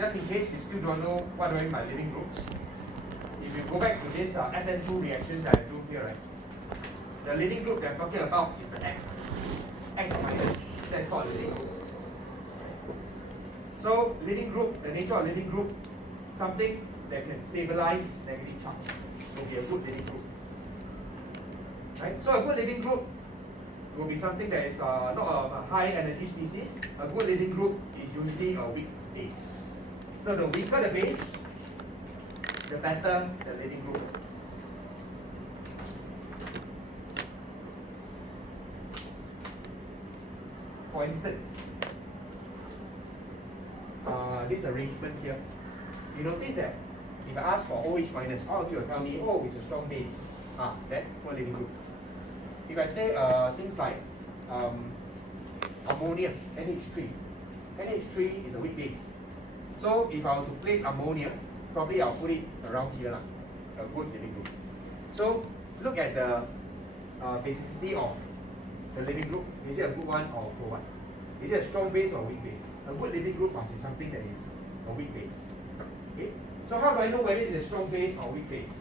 just in case you still don't know what do I mean by leading groups, if you go back to this SN2 reaction that I drew here, right? The leading group that I'm talking about is the X minus. That's called the leading group. So leading group, the nature of leading group, something that can stabilize negative charge will be a good leading group. Right? So a good leading group will be something that is not a high energy species. A good leading group is usually a weak base. So the weaker the base, the better the leading group. For instance, this arrangement here, you notice that if I ask for OH minus, all of you will tell me, oh, it's a strong base. That one leading group. If I say things like ammonia, NH3, NH3 is a weak base. So if I were to place ammonia, probably I'll put it around here, a good leading group. So look at the basicity of the leading group. Is it a good one or a poor one? Is it a strong base or a weak base? A good leading group must be something that is a weak base. Okay. So how do I know whether it is a strong base or a weak base?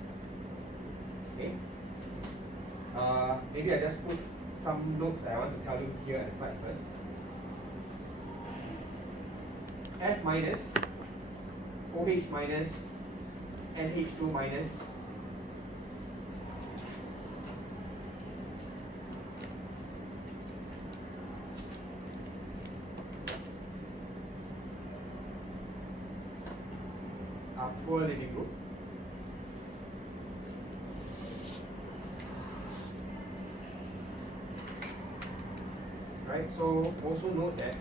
Okay. Maybe I just put some notes that I want to tell you here at the side first. F minus, OH minus, NH2 minus, are poor leading group. Right, so also note that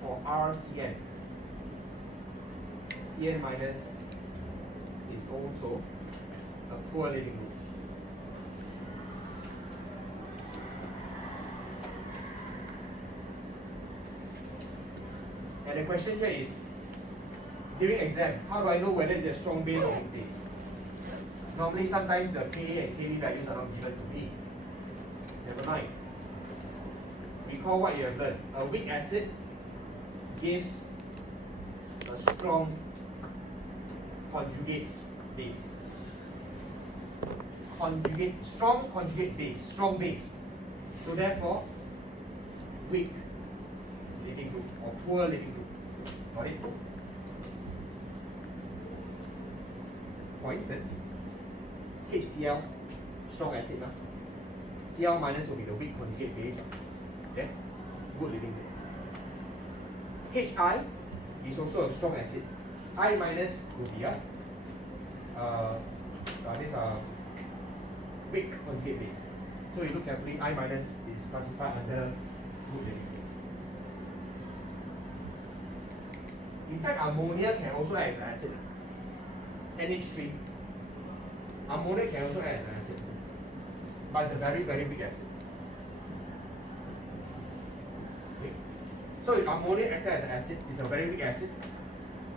for RCN, CN minus is also a poor leading group. And the question here is, during exam, how do I know whether it's a strong base or weak base? Normally, sometimes the Ka and Kb values are not given to me. Never mind. Recall what you have learned. A weak acid gives a strong conjugate base. Strong conjugate base, strong base. So therefore, weak leading group or poor leading group. Got it? For instance, HCl, strong acid. Cl minus will be the weak conjugate base. Okay? Good leading group. Hi is also a strong acid. I minus will be this weak conjugate base. So you look carefully, I minus is classified under good leading group. In fact, ammonia can also act as an acid. NH3. Ammonia can also act as an acid. But it's a very, very weak acid. Okay. So if ammonia acts as an acid, it's a very weak acid.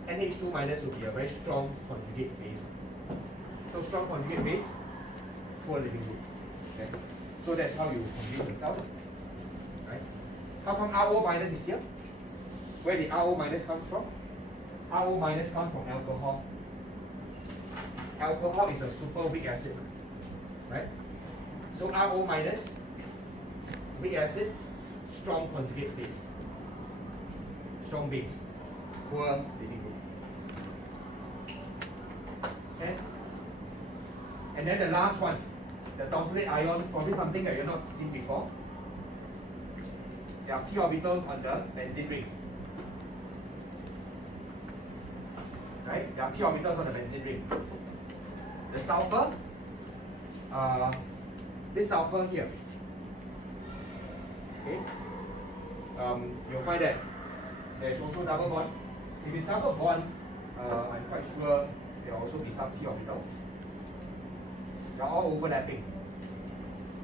NH2 minus will be a very strong conjugate base. So strong conjugate base, poor leading group. Okay. So that's how you compute the cell. Right? How come RO minus is here? Where did RO minus come from? RO minus comes from alcohol. Alcohol is a super weak acid. Right? So RO minus, weak acid, strong conjugate base. Strong base, poor leading group. Okay? And then the last one, the toxalate ion, probably something that you've not seen before. There are p orbitals on the benzene ring. Right? There are p orbitals on the benzene ring. The sulfur, this sulfur here, okay, you'll find that there's also double bond. If it's double bond, I'm quite sure there will also be some p orbital. They're all overlapping.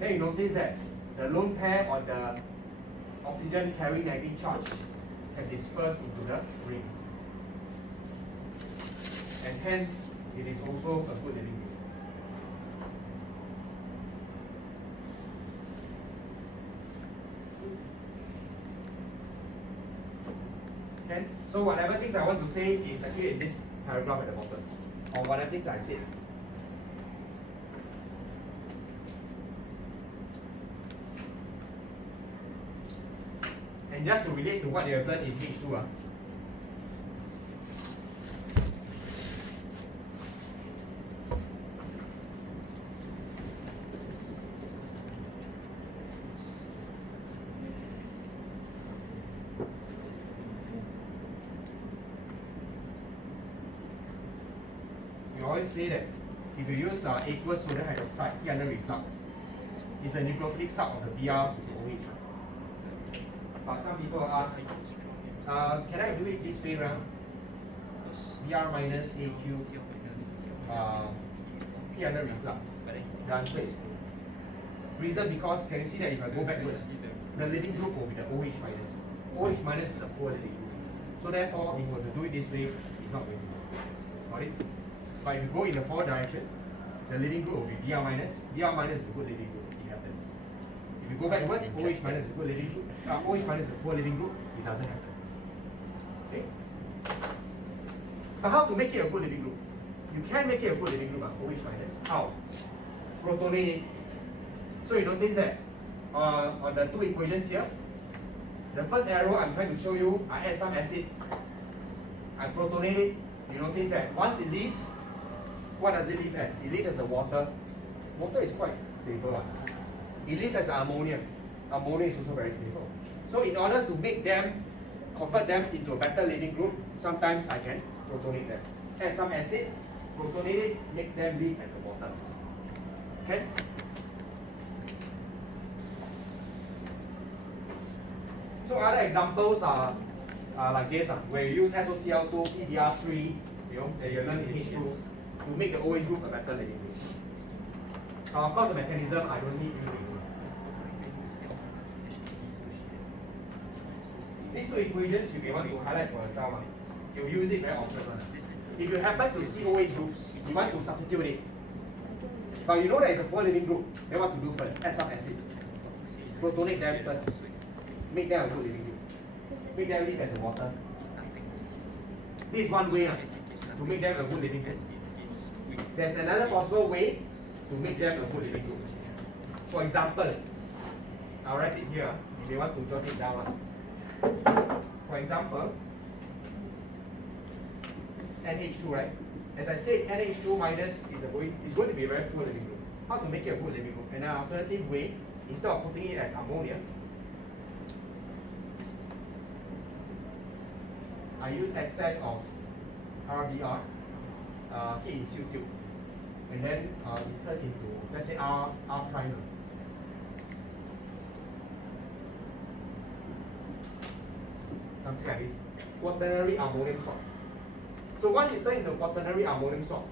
Then you notice that the lone pair on the oxygen carrying negative charge can disperse into the ring. And hence, it is also a good leading group. Okay? So whatever things I want to say is actually in this paragraph at the bottom, or whatever things I said. And just to relate to what you have learned in H2, we always say that if you use aqueous sodium hydroxide heat under reflux, it's a nucleophilic sub of the Br to OH. But some people ask, can I do it this way round? Br minus AQ heat under reflux. The answer is no. Reason because can you see that if I go backwards, the leading group will be the OH minus. OH minus is a poor leading group. So therefore, if we were to do it this way, it's not going to work. Got it? But if you go in the forward direction, the leading group will be Br minus. Br minus is a good leading group. It happens. If you go backward, OH minus is a good leading group. OH minus is a poor leading group. It doesn't happen. Okay. But how to make it a good leading group? You can make it a good leading group. OH minus. How? Protonate it. So you notice that on the two equations here, the first arrow I'm trying to show you, I add some acid. I protonate it. You notice that once it leaves, what does it leave as? It leaves as a water. Water is quite stable. It leaves as ammonia. Ammonia is also very stable. So in order to make them, convert them into a better leading group, sometimes I can protonate them. Add some acid, protonate it, make them leave as a water. Okay? So other examples are like this, where you use SOCl2, PBr3, that you learn in H2, to make the OH group a better leading group. Of course, the mechanism I don't need you to do. These two equations you may want to highlight for yourself. You use it very often. If you happen to see OH groups, you want to substitute it. But you know that it's a poor leading group, then what to do first? Add some acid. Protonate them first. Make them a good leading group. Make them leave as a water. This is one way to make them a good leading group. There's another possible way to make them a good leading group. For example, I'll write it here. You may want to jot it down. For example, NH2, right? As I said, NH2 minus is going to be a very poor leading group. How to make it a good leading group? And an alternative way, instead of putting it as ammonia, I use excess of RBr, heat in situ tube, and then it turn into, let's say, R prime. Something like this, quaternary ammonium salt. So once it turns into quaternary ammonium salt,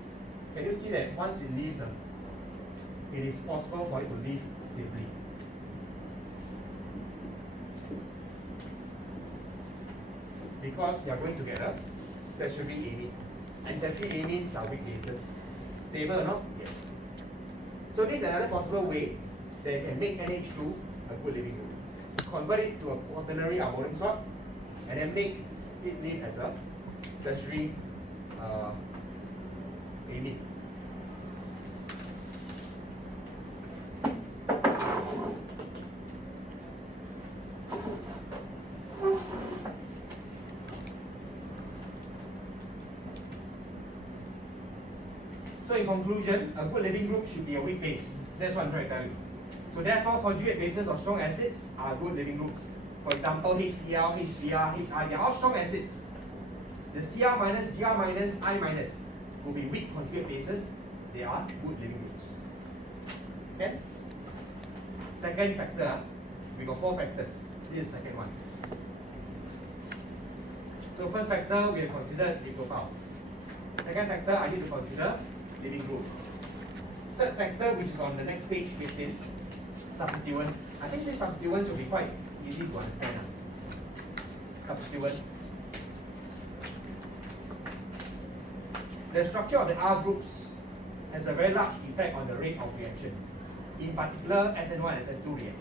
can you see that once it leaves, it is possible for it to leave stably. Because they are going together, that should be amine. And tertiary amines are weak bases. Stable or not? Yes. So this is another possible way that you can make NH2 a good leading group. Convert it to a quaternary ammonium salt, and then make it leave as a tertiary amine. So in conclusion, a good leading group should be a weak base. That's what I'm trying to tell you. So therefore, conjugate bases of strong acids are good leading groups. For example, HCl, HBr, HI, they are all strong acids. The Cl minus, Br minus, I minus will be weak conjugate bases. They are good leading groups. Okay? Second factor, we got 4 factors. This is the second one. So first factor, we have considered the profile. Second factor, I need to consider leading group. Third factor, which is on the next page, 15, substituent. I think this substituent should be quite easy to understand. Substituent. The structure of the R groups has a very large effect on the rate of reaction, in particular SN1 and SN2 reaction.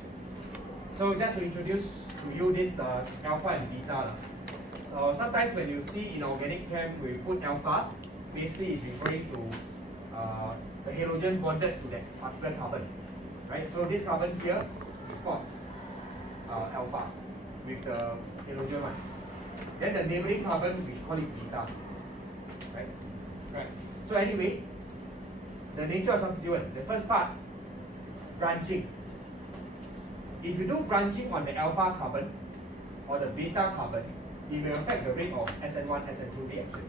So just to introduce to you this alpha and beta. So sometimes when you see in organic chem we put alpha, basically it's referring to the halogen bonded to that particular carbon, right? So this carbon here is called alpha with the halogen one. Then the neighboring carbon we call it beta, right? Right. So anyway, the nature of substituent. The first part, branching. If you do branching on the alpha carbon or the beta carbon, it will affect the rate of SN1, SN2 reaction,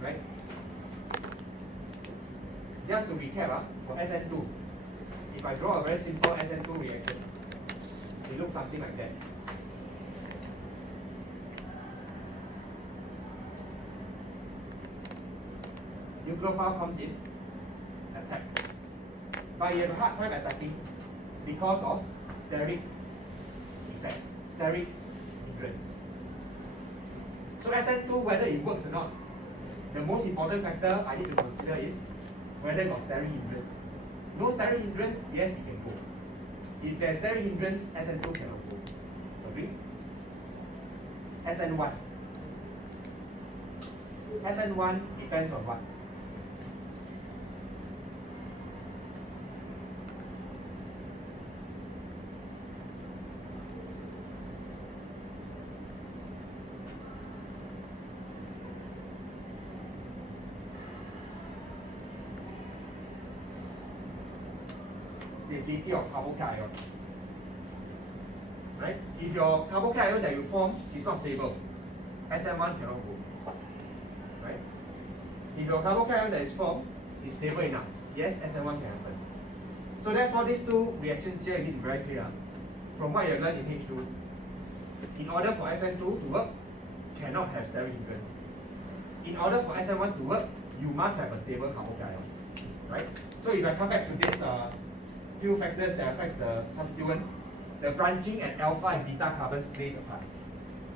right? Just to recap, for SN2, if I draw a very simple SN2 reaction, it looks something like that. Nucleophile comes in, attack. But you have a hard time attacking because of steric effect, steric hindrance. So SN2, whether it works or not, the most important factor I need to consider is whether it got steric hindrance. No steric hindrance, yes, it can go. If there's steric hindrance, SN2 cannot go. Agree? SN1. SN1 depends on what? Stability of carbocation. Right? If your carbocation that you form is not stable, SN1 cannot go. Right? If your carbocation that is formed is stable enough, yes, SN1 can happen. So therefore, these two reactions here you need to be very clear. From what you learned in H2, in order for SN2 to work, cannot have steric hindrance. In order for SN1 to work, you must have a stable carbocation. Right? So if I come back to this few factors that affects the substituent, the branching at alpha and beta carbons plays a part.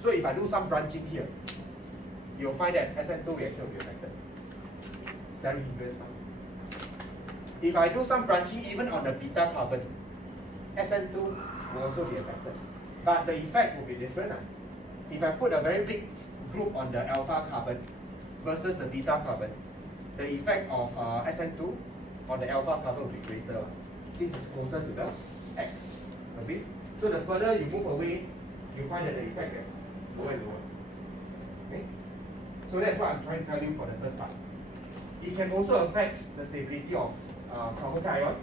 So if I do some branching here, you'll find that SN2 reaction will be affected. Steric hindrance. If I do some branching even on the beta carbon, SN2 will also be affected. But the effect will be different. If I put a very big group on the alpha carbon versus the beta carbon, the effect of SN2 on the alpha carbon will be greater, since it's closer to the X. Okay? So the further you move away, you find that the effect gets lower and lower. Okay? So that's what I'm trying to tell you for the first part. It can also affect the stability of carbocation